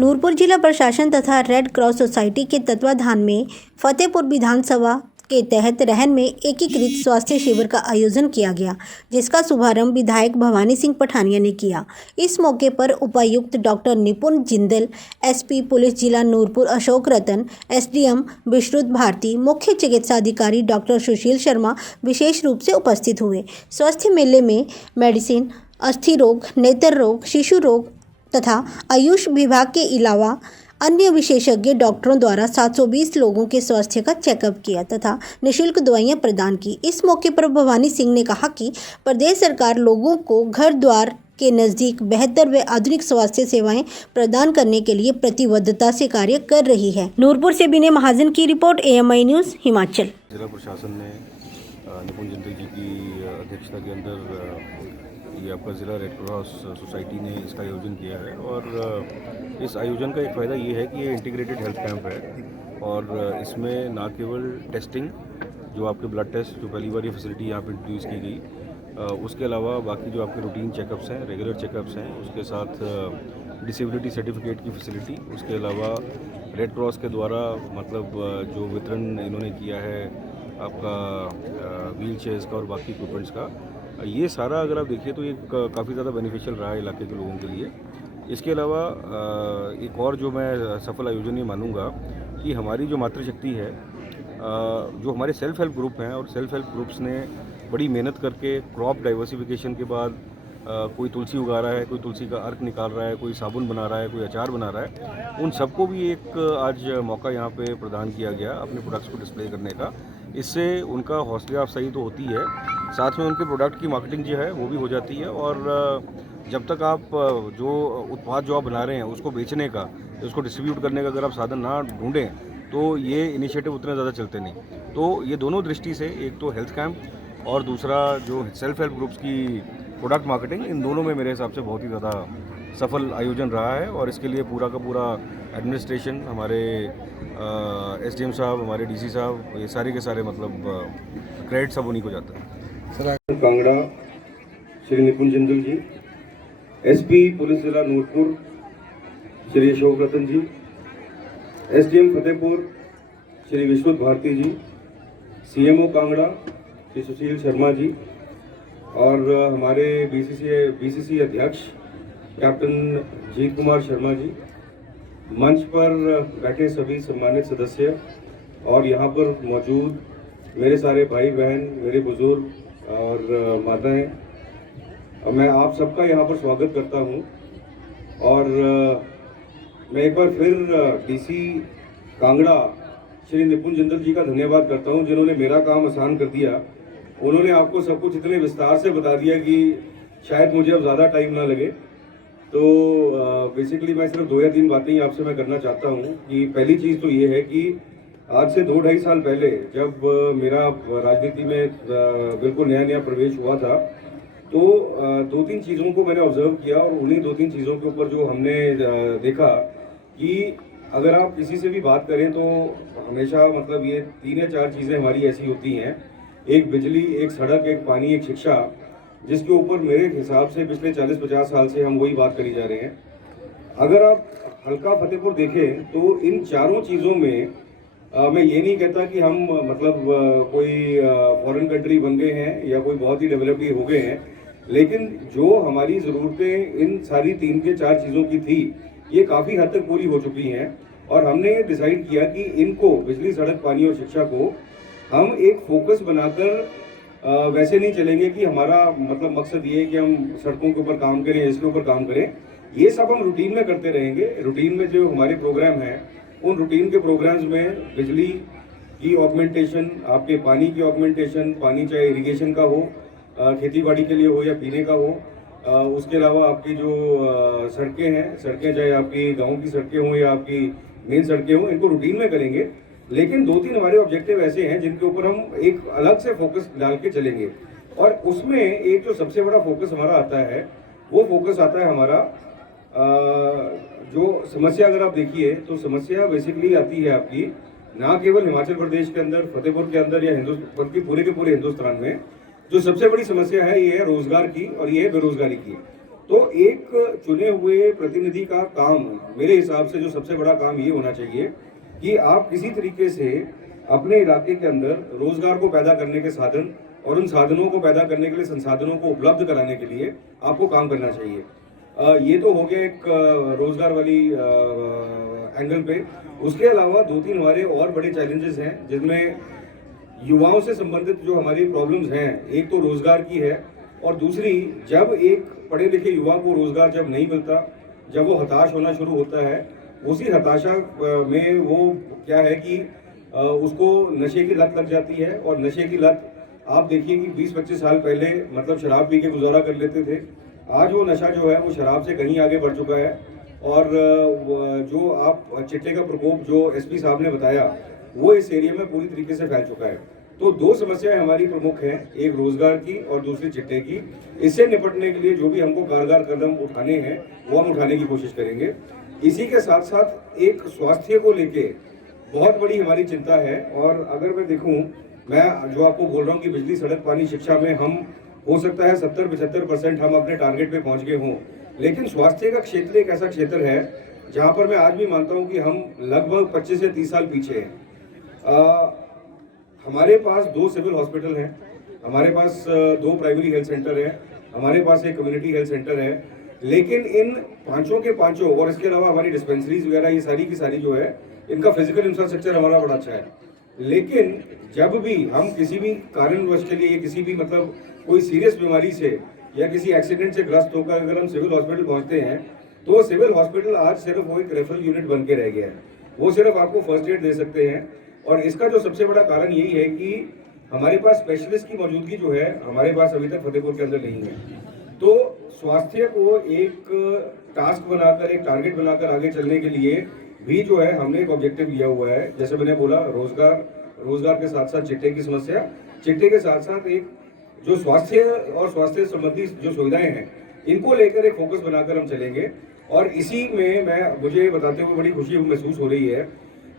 नूरपुर जिला प्रशासन तथा रेड क्रॉस सोसाइटी के तत्वाधान में फतेहपुर विधानसभा के तहत रहन में एकीकृत स्वास्थ्य शिविर का आयोजन किया गया, जिसका शुभारंभ विधायक भवानी सिंह पठानिया ने किया। इस मौके पर उपायुक्त doctor Nipun Jindal, SP police जिला नूरपुर अशोक रतन, एसडीएम विश्रुत भारती, मुख्य चिकित्सा अधिकारी डॉक्टर सुशील शर्मा विशेष रूप से उपस्थित हुए। स्वास्थ्य मेले में मेडिसिन, अस्थि रोग, नेत्र रोग, शिशु रोग तथा आयुष विभाग के अलावा अन्य विशेषज्ञ डॉक्टरों द्वारा 720 लोगों के स्वास्थ्य का चेकअप किया तथा निःशुल्क दवाइयां प्रदान की। इस मौके पर भवानी सिंह ने कहा कि प्रदेश सरकार लोगों को घर द्वार के नज़दीक बेहतर व आधुनिक स्वास्थ्य सेवाएं प्रदान करने के लिए प्रतिबद्धता से कार्य कर रही है। नूरपुर से विनय महाजन की रिपोर्ट, AMI न्यूज़, हिमाचल। जिला प्रशासन ने निपुण जिंदल जी की अध्यक्षता के अंदर ये आपका ज़िला रेड क्रॉस सोसाइटी ने इसका आयोजन किया है और इस आयोजन का एक फ़ायदा ये है कि ये इंटीग्रेटेड हेल्थ कैंप है और इसमें ना केवल टेस्टिंग, जो आपके ब्लड टेस्ट, जो पहली बार ये फैसिलिटी यहाँ पर इंट्रोड्यूस की गई, उसके अलावा बाकी जो आपके रूटीन चेकअप्स हैं, रेगुलर चेकअप्स हैं, उसके साथ डिसेबिलिटी सर्टिफिकेट की फैसिलिटी, उसके अलावा रेड क्रॉस के द्वारा मतलब जो वितरण इन्होंने किया है आपका व्हील चेयर्स का और बाकी इक्विपमेंट्स का, ये सारा अगर आप देखिए तो ये काफ़ी ज़्यादा बेनिफिशियल रहा है इलाके के लोगों के लिए। इसके अलावा एक और जो मैं सफल आयोजन ये मानूंगा कि हमारी जो मातृशक्ति है, जो हमारे सेल्फ हेल्प ग्रुप हैं और सेल्फ हेल्प ग्रुप्स ने बड़ी मेहनत करके क्रॉप डाइवर्सिफिकेशन के बाद कोई तुलसी उगा रहा है, कोई तुलसी का अर्क निकाल रहा है, कोई साबुन बना रहा है, कोई अचार बना रहा है, उन सबको भी एक आज मौका यहाँ पे प्रदान किया गया अपने प्रोडक्ट्स को डिस्प्ले करने का। इससे उनका हौसला अफजाई तो होती है, साथ में उनके प्रोडक्ट की मार्केटिंग जो है वो भी हो जाती है और जब तक आप जो उत्पाद जो आप बना रहे हैं उसको बेचने का, उसको डिस्ट्रीब्यूट करने का अगर आप साधन ना ढूंढें तो ये इनिशिएटिव उतने ज़्यादा चलते नहीं। तो ये दोनों दृष्टि से, एक तो हेल्थ कैंप और दूसरा जो सेल्फ हेल्प ग्रुप्स की प्रोडक्ट मार्केटिंग, इन दोनों में मेरे हिसाब से बहुत ही ज़्यादा सफल आयोजन रहा है और इसके लिए पूरा का पूरा एडमिनिस्ट्रेशन, हमारे SDM साहब, हमारे DC साहब, ये सारे के सारे मतलब क्रेडिट सब उन्हीं को जाता है। कांगड़ा श्री निपुण जिंदल जी, SP पुलिस जिला नूरपुर श्री अशोक रतन जी, SDM फतेहपुर श्री विश्रुत भारती जी, CMO कांगड़ा श्री सुशील शर्मा जी और हमारे BCC अध्यक्ष कैप्टन जीत कुमार शर्मा जी, मंच पर बैठे सभी सम्मानित सदस्य और यहाँ पर मौजूद मेरे सारे भाई बहन, मेरे बुजुर्ग और माताएं, मैं आप सबका यहाँ पर स्वागत करता हूँ। और मैं एक बार फिर DC कांगड़ा श्री निपुण जिंदल जी का धन्यवाद करता हूँ, जिन्होंने मेरा काम आसान कर दिया। उन्होंने आपको सब कुछ इतने विस्तार से बता दिया कि शायद मुझे अब ज़्यादा टाइम ना लगे। तो बेसिकली मैं सिर्फ 2 या 3 बातें ही आपसे मैं करना चाहता हूँ कि पहली चीज़ तो ये है कि आज से 2-2.5 साल पहले जब मेरा राजनीति में बिल्कुल नया प्रवेश हुआ था, तो 2-3 चीज़ों को मैंने ऑब्जर्व किया और उन्हीं 2-3 चीज़ों के ऊपर जो हमने देखा कि अगर आप किसी से भी बात करें तो हमेशा मतलब ये 3 या 4 चीज़ें हमारी ऐसी होती हैं, एक बिजली, एक सड़क, एक पानी, एक शिक्षा, जिसके ऊपर मेरे हिसाब से पिछले 40-50 साल से हम वही बात करी जा रहे हैं। अगर आप हल्का फतेहपुर देखें तो इन चारों चीज़ों में मैं ये नहीं कहता कि हम मतलब कोई फॉरेन कंट्री बन गए हैं या कोई बहुत ही डेवलप्ड हो गए हैं, लेकिन जो हमारी ज़रूरतें इन सारी 3 के 4 चीज़ों की थी, ये काफ़ी हद तक पूरी हो चुकी हैं। और हमने ये डिसाइड किया कि इनको, बिजली, सड़क, पानी और शिक्षा को हम एक फोकस बनाकर वैसे नहीं चलेंगे कि हमारा मतलब मकसद ये है कि हम सड़कों के ऊपर काम करें, इसके ऊपर काम करें। ये सब हम रूटीन में करते रहेंगे। रूटीन में जो हमारे प्रोग्राम हैं, उन रूटीन के प्रोग्राम्स में बिजली की ऑगमेंटेशन, आपके पानी की ऑगमेंटेशन, पानी चाहे इरिगेशन का हो, खेती बाड़ी के लिए हो या पीने का हो, उसके अलावा आपकी जो सड़कें हैं, सड़कें चाहे आपकी गाँव की सड़कें हों या आपकी मेन सड़कें हों, इनको रूटीन में करेंगे। लेकिन 2-3 हमारे ऑब्जेक्टिव ऐसे हैं जिनके ऊपर हम एक अलग से फोकस डाल के चलेंगे। और उसमें एक जो सबसे बड़ा फोकस हमारा आता है, वो फोकस आता है हमारा जो समस्या, अगर आप देखिए तो समस्या बेसिकली आती है आपकी ना केवल हिमाचल प्रदेश के अंदर, फतेहपुर के अंदर या बल्कि पूरे के पूरे हिंदुस्तान में जो सबसे बड़ी समस्या है, ये है रोजगार की और ये है बेरोजगारी की। तो एक चुने हुए प्रतिनिधि का काम, मेरे हिसाब से जो सबसे बड़ा काम ये होना चाहिए कि आप किसी तरीके से अपने इलाके के अंदर रोजगार को पैदा करने के साधन और उन साधनों को पैदा करने के लिए संसाधनों को उपलब्ध कराने के लिए आपको काम करना चाहिए। ये तो हो गया एक रोजगार वाली एंगल पे। उसके अलावा 2-3 हमारे और बड़े चैलेंजेस हैं जिनमें युवाओं से संबंधित जो हमारी प्रॉब्लम्स हैं, एक तो रोजगार की है और दूसरी, जब एक पढ़े लिखे युवा को रोजगार जब नहीं मिलता, जब वो हताश होना शुरू होता है, उसी हताशा में वो क्या है कि उसको नशे की लत लग जाती है। और नशे की लत आप देखिए कि 20-25 साल पहले मतलब शराब पी के गुजारा कर लेते थे, आज वो नशा जो है वो शराब से कहीं आगे बढ़ चुका है। और जो आप चिट्टे का प्रकोप जो एसपी साहब ने बताया, वो इस एरिया में पूरी तरीके से फैल चुका है। तो 2 समस्याएं हमारी प्रमुख हैं, एक रोजगार की और दूसरी चिट्टे की। इससे निपटने के लिए जो भी हमको कारगर कदम उठाने हैं वो हम उठाने की कोशिश करेंगे। इसी के साथ साथ एक स्वास्थ्य को लेके बहुत बड़ी हमारी चिंता है। और अगर मैं देखूं, मैं जो आपको बोल रहा हूं कि बिजली, सड़क, पानी, शिक्षा में हम हो सकता है 70-75% हम अपने टारगेट पे पहुंच गए हों, लेकिन स्वास्थ्य का क्षेत्र एक ऐसा क्षेत्र है जहां पर मैं आज भी मानता हूं कि हम लगभग 25 से 30 साल पीछे हैं। हमारे पास 2 सिविल हॉस्पिटल हैं, हमारे पास 2 प्राइमरी हेल्थ सेंटर है, हमारे पास एक कम्युनिटी हेल्थ सेंटर है, लेकिन इन पांचों के पांचों, और इसके अलावा हमारी डिस्पेंसरीज वगैरह, ये सारी की सारी जो है, इनका फिजिकल इंफ्रास्ट्रक्चर हमारा बड़ा अच्छा है। लेकिन जब भी हम किसी भी कारणवश के लिए, किसी भी मतलब कोई सीरियस बीमारी से या किसी एक्सीडेंट से ग्रस्त होकर अगर हम सिविल हॉस्पिटल पहुंचते हैं, तो सिविल हॉस्पिटल आज सिर्फ वो एक रेफरल यूनिट बन के रह गया है। वो सिर्फ आपको फर्स्ट एड दे सकते हैं। और इसका जो सबसे बड़ा कारण यही है कि हमारे पास स्पेशलिस्ट की मौजूदगी जो है, हमारे पास अभी तक फतेहपुर के अंदर नहीं है। तो स्वास्थ्य को एक टास्क बनाकर, एक टारगेट बनाकर आगे चलने के लिए भी जो है हमने एक ऑब्जेक्टिव लिया हुआ है। जैसे मैंने बोला, रोजगार के साथ साथ चिट्टे की समस्या, चिट्टे के साथ साथ एक जो स्वास्थ्य और स्वास्थ्य संबंधी जो सुविधाएं हैं, इनको लेकर एक फोकस बनाकर हम चलेंगे। और इसी में मुझे बताते हुए बड़ी खुशी महसूस हो रही है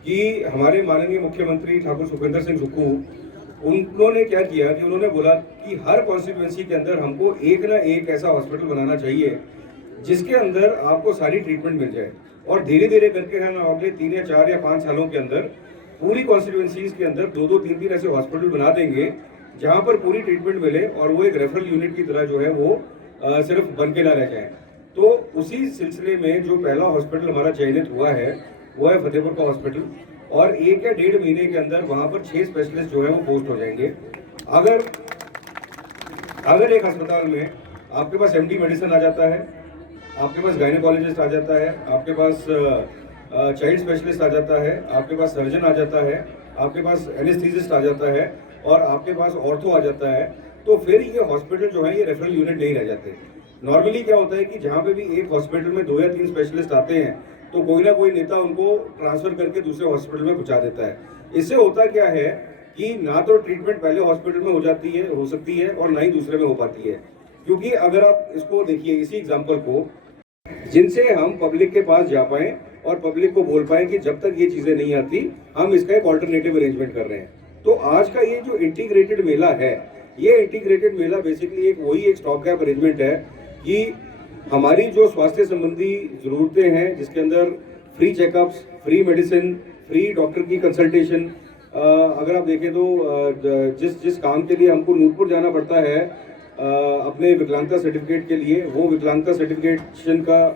कि हमारे माननीय मुख्यमंत्री ठाकुर सुखविंदर सिंह सुक्खू, उन्होंने क्या किया कि उन्होंने बोला कि हर कॉन्स्टिट्यूएंसी के अंदर हमको एक ना एक ऐसा हॉस्पिटल बनाना चाहिए जिसके अंदर आपको सारी ट्रीटमेंट मिल जाए। और धीरे धीरे करके हम अगले 3 या 4 या 5 सालों के अंदर पूरी कॉन्स्टिट्यूएंसीज के अंदर 2-2, 3-3 ऐसे हॉस्पिटल बना देंगे जहां पर पूरी ट्रीटमेंट मिले और वो एक रेफरल यूनिट की तरह जो है वो सिर्फ बन के ना रह जाए। तो उसी सिलसिले में जो पहला हॉस्पिटल हमारा चयनित हुआ है वो है फतेहपुर का हॉस्पिटल। और 1 या 1.5 महीने के अंदर वहां पर 6 स्पेशलिस्ट जो है वो पोस्ट हो जाएंगे। अगर एक अस्पताल में आपके पास MD मेडिसिन आ जाता है, आपके पास गायनेकोलॉजिस्ट आ जाता है, आपके पास चाइल्ड स्पेशलिस्ट आ जाता है, आपके पास सर्जन आ जाता है, आपके पास एनेस्थीसिस्ट आ जाता है और आपके पास ऑर्थो आ जाता है, तो फिर ये हॉस्पिटल जो है ये रेफरल यूनिट नहीं रह जाते। नॉर्मली क्या होता है कि जहाँ पे भी एक हॉस्पिटल में 2 या 3 स्पेशलिस्ट आते हैं तो कोई ना कोई नेता उनको ट्रांसफर करके दूसरे हॉस्पिटल में पहुंचा देता है। इससे होता क्या है कि ना तो ट्रीटमेंट पहले हॉस्पिटल में हो सकती है और ना ही दूसरे में हो पाती है। क्योंकि अगर आप इसको देखिए, इसी एग्जाम्पल को, जिनसे हम पब्लिक के पास जा पाए और पब्लिक को बोल पाए कि जब तक ये चीजें नहीं आती हम इसका एक ऑल्टरनेटिव अरेंजमेंट कर रहे हैं। तो आज का ये जो इंटीग्रेटेड मेला है, ये इंटीग्रेटेड मेला बेसिकली एक स्टॉप गैप अरेंजमेंट है कि हमारी जो स्वास्थ्य संबंधी जरूरतें हैं, जिसके अंदर free checkups, free medicine, free doctor की कंसल्टेशन, अगर आप देखें तो जिस काम के लिए हमको नूरपुर जाना पड़ता है अपने विकलांगता सर्टिफिकेट के लिए, वो विकलांगता सर्टिफिकेशन का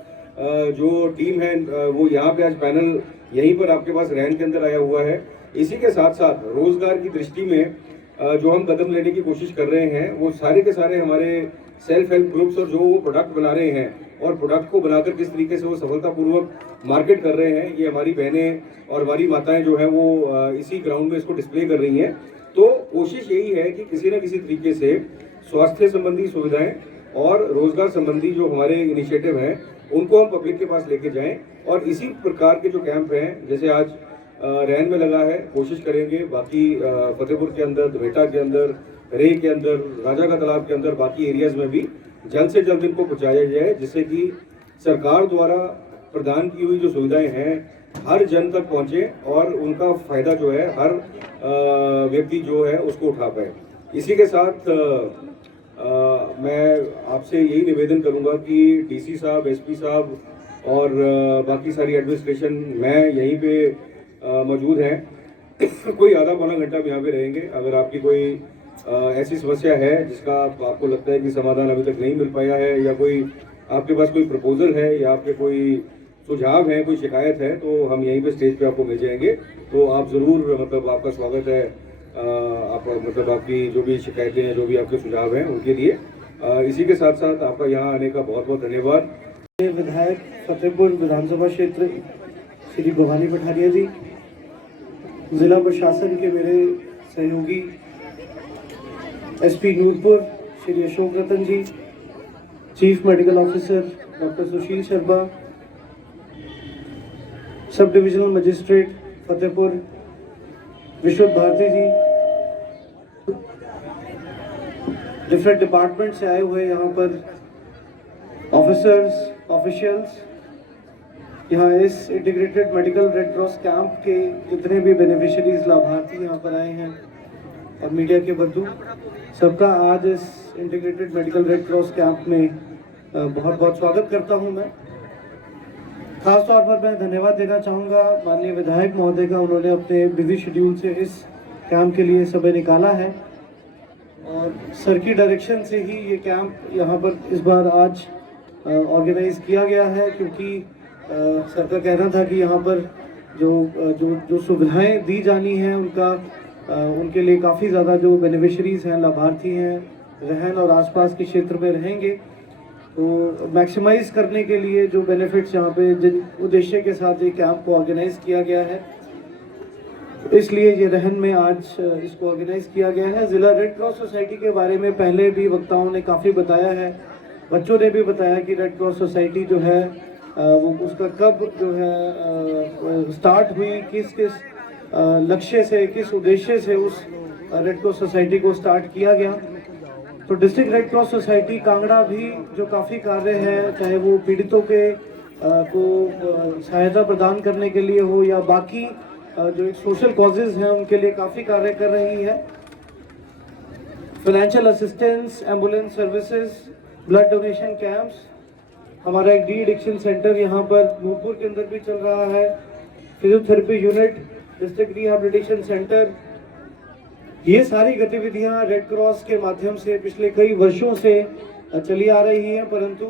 जो टीम है वो यहाँ पे आज पैनल यहीं पर आपके पास रैन के अंदर आया हुआ है। इसी के साथ साथ रोजगार की दृष्टि में जो हम कदम लेने की कोशिश कर रहे हैं, वो सारे के सारे हमारे सेल्फ हेल्प ग्रुप्स और जो वो प्रोडक्ट बना रहे हैं और प्रोडक्ट को बनाकर किस तरीके से वो सफलतापूर्वक मार्केट कर रहे हैं, ये हमारी बहनें और हमारी माताएं जो है वो इसी ग्राउंड में इसको डिस्प्ले कर रही हैं। तो कोशिश यही है कि किसी न किसी तरीके से स्वास्थ्य संबंधी सुविधाएं और रोजगार संबंधी जो हमारे इनिशिएटिव हैं उनको हम पब्लिक के पास लेके जाएं। और इसी प्रकार के जो कैंप हैं, जैसे आज रैन में लगा है, कोशिश करेंगे बाकी फतेहपुर के अंदर, दुबेटा के अंदर, रे के अंदर, राजा का तालाब के अंदर, बाकी एरियाज में भी जल्द से जल्द इनको पहुंचाया जाए, जिससे कि सरकार द्वारा प्रदान की हुई जो सुविधाएं हैं हर जन तक पहुंचे और उनका फायदा जो है हर व्यक्ति जो है उसको उठा पाए। इसी के साथ मैं आपसे यही निवेदन करूंगा कि डीसी साहब, एसपी साहब और बाकी सारी एडमिनिस्ट्रेशन मैं यहीं पे मौजूद हैं। कोई आधा पौना घंटा हम यहाँ पे रहेंगे। अगर आपकी कोई ऐसी समस्या है जिसका आपको लगता है कि समाधान अभी तक नहीं मिल पाया है, या कोई आपके पास कोई प्रपोजल है, या आपके कोई सुझाव है, कोई शिकायत है, तो हम यहीं पे स्टेज पे आपको मिल जाएंगे। तो आप ज़रूर, मतलब आपका स्वागत है। आप मतलब आपकी जो भी शिकायतें हैं, जो भी आपके सुझाव हैं, उनके लिए इसी के साथ साथ आपका यहाँ आने का बहुत बहुत धन्यवाद। विधायक फतेहपुर विधानसभा क्षेत्र श्री भवानी पठारिया जी, जिला प्रशासन के मेरे सहयोगी एसपी नूरपुर श्री अशोक रतन जी, chief medical officer doctor Sushil Sharma, sub divisional magistrate Fatehpur विश्व भारती जी, डिफरेंट डिपार्टमेंट से आए हुए यहाँ पर ऑफिसर्स, ऑफिशियल्स, यहाँ इस integrated medical red cross camp के जितने भी बेनिफिशियरीज, लाभार्थी यहाँ पर आए हैं, और मीडिया के बंधु, सबका आज इस integrated medical red cross camp में बहुत बहुत स्वागत करता हूँ। मैं खास तौर पर मैं धन्यवाद देना चाहूँगा माननीय विधायक महोदय का। उन्होंने अपने बिजी शेड्यूल से इस कैंप के लिए समय निकाला है, और सर की डायरेक्शन से ही ये कैंप यहाँ पर इस बार आज ऑर्गेनाइज किया गया है, क्योंकि सर का कहना था कि यहाँ पर जो सुविधाएं दी जानी हैं उनके लिए काफ़ी ज़्यादा जो बेनिफिशरीज हैं, लाभार्थी हैं, रहन और आसपास के क्षेत्र में रहेंगे, तो मैक्सिमाइज करने के लिए जो बेनिफिट्स यहाँ पे जिन उद्देश्य के साथ ये कैंप को ऑर्गेनाइज किया गया है, इसलिए ये रहन में आज इसको ऑर्गेनाइज किया गया है। ज़िला रेड क्रॉस सोसाइटी के बारे में पहले भी वक्ताओं ने काफ़ी बताया है, बच्चों ने भी बताया कि रेड क्रॉस सोसाइटी जो है वो उसका कब जो है स्टार्ट हुई, किस लक्ष्य से, किस उद्देश्य से उस रेड क्रॉस सोसाइटी को स्टार्ट किया गया। तो district red cross society Kangra भी जो काफ़ी कार्य है, चाहे वो पीड़ितों के को सहायता प्रदान करने के लिए हो, या बाकी जो एक सोशल कॉजेज हैं उनके लिए काफ़ी कार्य कर रही है। Financial assistance, ambulance services, blood donation camps, हमारा एक डी एडिक्शन सेंटर यहाँ पर नूरपुर के अंदर भी चल रहा है, physiotherapy unit, district rehabilitation centre, ये सारी गतिविधियाँ रेड क्रॉस के माध्यम से पिछले कई वर्षों से चली आ रही हैं, परंतु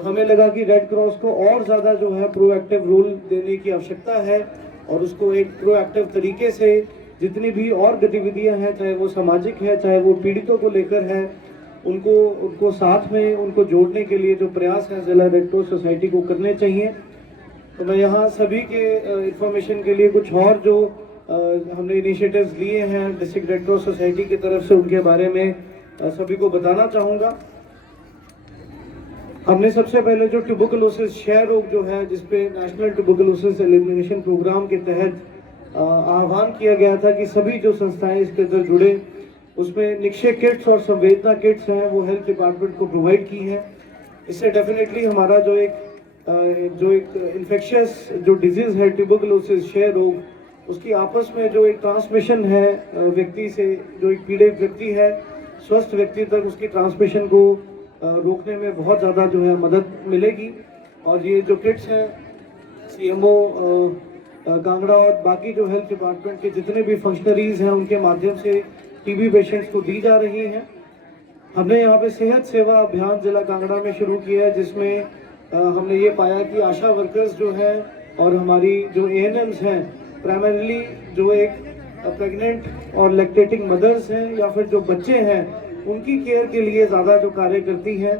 हमें लगा कि रेड क्रॉस को और ज़्यादा जो है प्रोएक्टिव रोल देने की आवश्यकता है, और उसको एक प्रोएक्टिव तरीके से जितनी भी और गतिविधियां हैं, चाहे वो सामाजिक है, चाहे वो पीड़ितों को लेकर है, उनको साथ में उनको जोड़ने के लिए जो प्रयास हैं जिला रेड क्रॉस सोसाइटी को करने चाहिए। तो मैं यहाँ सभी के इंफॉर्मेशन के लिए कुछ और जो हमने इनिशिएटिव्स लिए हैं डिस्ट्रिक्ट रेड क्रॉस सोसाइटी की तरफ से, उनके बारे में सभी को बताना चाहूँगा। हमने सबसे पहले जो ट्यूबरकुलोसिस क्षय रोग जो है, जिसपे नेशनल ट्यूबरकुलोसिस एलिमिनेशन प्रोग्राम के तहत आह्वान किया गया था कि सभी जो संस्थाएं इसके अंदर जुड़े, उसमें निक्षय किट्स और संवेदना किट्स हैं वो हेल्थ डिपार्टमेंट को प्रोवाइड की हैं। इससे डेफिनेटली हमारा जो एक इन्फेक्शियस जो डिजीज़ है ट्यूबरकुलोसिस क्षय रोग, उसकी आपस में जो एक ट्रांसमिशन है व्यक्ति से, जो एक पीड़ित व्यक्ति है स्वस्थ व्यक्ति तक, उसकी ट्रांसमिशन को रोकने में बहुत ज़्यादा जो है मदद मिलेगी। और ये जो किट्स हैं सीएमओ कांगड़ा और बाकी जो हेल्थ डिपार्टमेंट के जितने भी फंक्शनरीज हैं उनके माध्यम से टीबी पेशेंट्स को दी जा रही हैं। हमने यहाँ पे सेहत सेवा अभियान जिला कांगड़ा में शुरू किया है, जिसमें हमने ये पाया कि आशा वर्कर्स जो हैं और हमारी जो एएनएम्स हैं, प्राइमरीली जो एक प्रेग्नेंट और लैक्टेटिंग मदर्स हैं या फिर जो बच्चे हैं, उनकी केयर के लिए ज़्यादा जो कार्य करती हैं।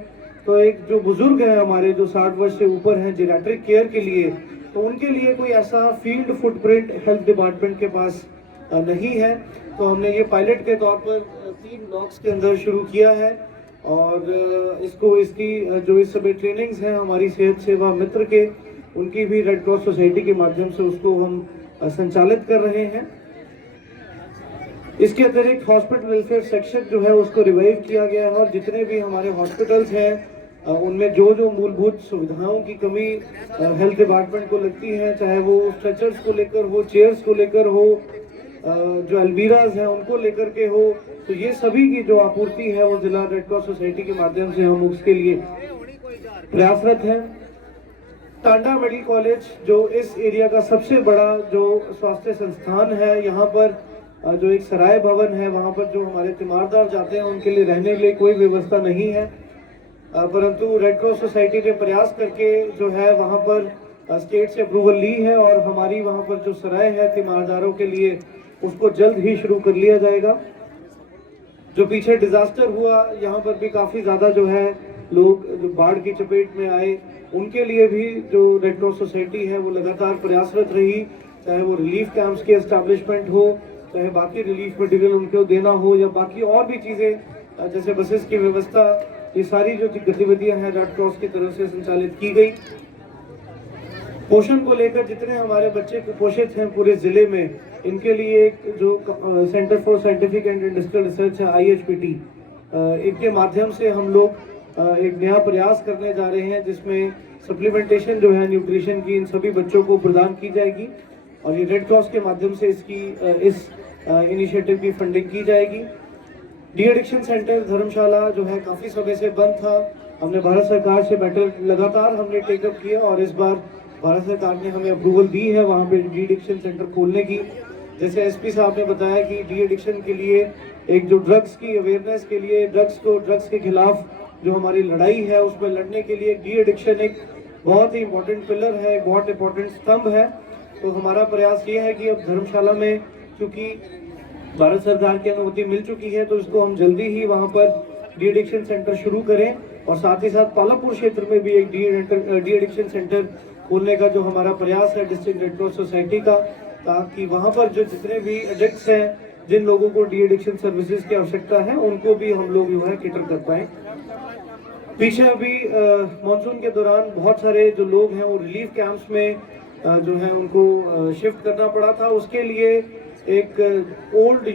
तो एक जो बुजुर्ग हैं हमारे जो 60 वर्ष से ऊपर हैं जीरियाट्रिक केयर के लिए, तो उनके लिए कोई ऐसा फील्ड फुटप्रिंट हेल्थ डिपार्टमेंट के पास नहीं है। तो हमने ये पायलट के तौर पर 3 ब्लॉक्स के अंदर शुरू किया है, और इसकी जो इस समय ट्रेनिंग्स हैं हमारी सेहत सेवा मित्र के, उनकी भी रेड क्रॉस सोसाइटी के माध्यम से उसको हम संचालित कर रहे हैं। इसके अतिरिक्त हॉस्पिटल वेलफेयर सेक्शन जो है उसको रिवाइव किया गया है, और जितने भी हमारे हॉस्पिटल्स हैं उनमें जो मूलभूत सुविधाओं की कमी हेल्थ डिपार्टमेंट को लगती है, चाहे वो स्ट्रेचर्स को लेकर हो, चेयर्स को लेकर हो, जो अलमीराज हैं उनको लेकर के हो, तो ये सभी की जो आपूर्ति है वो जिला रेड क्रॉस सोसाइटी के माध्यम से हम उसके लिए प्रयासरत हैं। टांडा मेडिकल कॉलेज जो इस एरिया का सबसे बड़ा जो स्वास्थ्य संस्थान है, यहाँ पर जो एक सराय भवन है, वहाँ पर जो हमारे तीमारदार जाते हैं उनके लिए रहने के लिए कोई व्यवस्था नहीं है, परंतु रेड क्रॉस सोसाइटी ने प्रयास करके जो है वहाँ पर स्टेट से अप्रूवल ली है और हमारी वहाँ पर जो सराय है तीमारदारों के लिए उसको जल्द ही शुरू कर लिया जाएगा। जो पीछे डिजास्टर हुआ यहाँ पर भी काफ़ी ज़्यादा जो है लोग जो बाढ़ की चपेट में आए, उनके लिए भी जो रेड क्रॉस सोसाइटी है वो लगातार प्रयासरत रही, चाहे वो रिलीफ कैंप्स की एस्टैब्लिशमेंट हो, चाहे बाकी रिलीफ मटेरियल उनको देना हो या बाकी और भी चीज़ें जैसे बसेस की व्यवस्था, ये सारी जो गतिविधियां हैं रेड क्रॉस की तरफ से संचालित की गई। पोषण को लेकर जितने हमारे बच्चे कुपोषित हैं पूरे जिले में, इनके लिए एक जो centre for scientific and industrial research है IHPT, इनके माध्यम से हम लोग एक नया प्रयास करने जा रहे हैं जिसमें सप्लीमेंटेशन जो है न्यूट्रिशन की इन सभी बच्चों को प्रदान की जाएगी और ये रेड क्रॉस के माध्यम से इस इनिशिएटिव की फंडिंग की जाएगी। डी एडिक्शन सेंटर धर्मशाला जो है काफ़ी समय से बंद था, हमने भारत सरकार से मैटर लगातार हमने टेकअप किया और इस बार भारत सरकार ने हमें अप्रूवल दी है वहाँ पे डी एडिक्शन सेंटर खोलने की। जैसे SP साहब ने बताया कि डी एडिक्शन के लिए एक जो ड्रग्स की अवेयरनेस के लिए ड्रग्स के खिलाफ जो हमारी लड़ाई है उसमें लड़ने के लिए डी एडिक्शन एक बहुत ही इम्पोर्टेंट पिलर है, बहुत इम्पोर्टेंट स्तंभ है। तो हमारा प्रयास ये है कि अब धर्मशाला में क्योंकि भारत सरकार की अनुमति मिल चुकी है तो इसको हम जल्दी ही वहाँ पर डी एडिक्शन सेंटर शुरू करें और साथ ही साथ पालापुर क्षेत्र में भी एक डी एडिक्शन सेंटर खोलने का जो हमारा प्रयास है डिस्ट्रिक्ट रेड क्रॉस सोसाइटी का, ताकि वहाँ पर जो जितने भी एडिक्ट्स हैं, जिन लोगों को डी एडिक्शन सर्विसेज की आवश्यकता है, उनको भी हम लोग जो है कैटर कर पाएँ। पीछे अभी मानसून के दौरान बहुत सारे जो लोग हैं वो रिलीफ कैंप्स में जो है उनको शिफ्ट करना पड़ा था, उसके लिए एक ओल्ड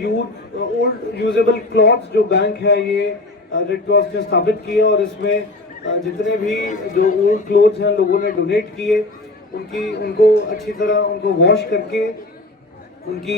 यूजेबल क्लॉथ जो बैंक है ये रेड क्रॉस ने स्थापित किया और इसमें जितने भी जो ओल्ड क्लोथ्स हैं लोगों ने डोनेट किए, उनको अच्छी तरह उनको वॉश करके उनकी